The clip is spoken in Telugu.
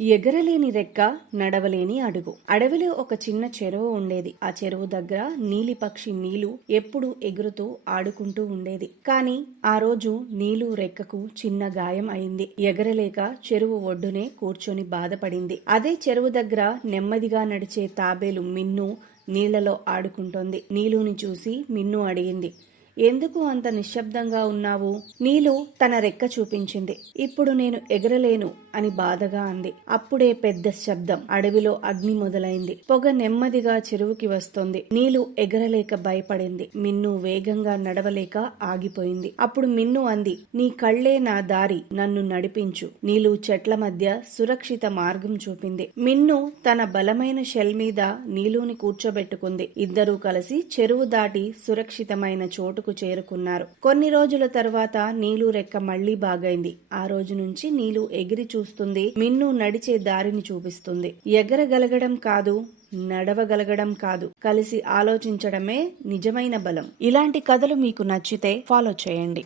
ఎగరలేని రెక్క, నడవలేని అడుగు. అడవిలో ఒక చిన్న చెరువు ఉండేది. ఆ చెరువు దగ్గర నీలి పక్షి నీలు ఎప్పుడూ ఎగురుతూ ఆడుకుంటూ ఉండేది. కాని ఆ రోజు నీలు రెక్కకు చిన్న గాయం అయింది. ఎగరలేక చెరువు ఒడ్డునే కూర్చొని బాధపడింది. అదే చెరువు దగ్గర నెమ్మదిగా నడిచే తాబేలు మిన్ను నీళ్లలో ఆడుకుంటోంది. నీలుని చూసి మిన్ను అడిగింది, ఎందుకు అంత నిశ్శబ్దంగా ఉన్నావు? నీలు తన రెక్క చూపించింది. ఇప్పుడు నేను ఎగరలేను అని బాధగా అంది. అప్పుడే పెద్ద శబ్దం. అడవిలో అగ్ని మొదలైంది. పొగ నెమ్మదిగా చెరువుకి వస్తోంది. నీలు ఎగరలేక భయపడింది. మిన్ను వేగంగా నడవలేక ఆగిపోయింది. అప్పుడు మిన్ను అంది, నీ కళ్ళే నా దారి, నన్ను నడిపించు. నీలు చెట్ల మధ్య సురక్షిత మార్గం చూపింది. మిన్ను తన బలమైన షెల్ మీద నీలుని కూర్చోబెట్టుకుంది. ఇద్దరూ కలిసి చెరువు దాటి సురక్షితమైన చోటుకు చేరుకున్నారు. కొన్ని రోజుల తర్వాత నీలు రెక్క మళ్లీ బాగైంది. ఆ రోజు నుంచి నీలు ఎగిరి చూస్తుంది. మిన్ను నడిచే దారిని చూపిస్తుంది. ఎగరగలగడం కాదు, నడవగలగడం కాదు, కలిసి ఆలోచించడమే నిజమైన బలం. ఇలాంటి కథలు మీకు నచ్చితే ఫాలో చేయండి.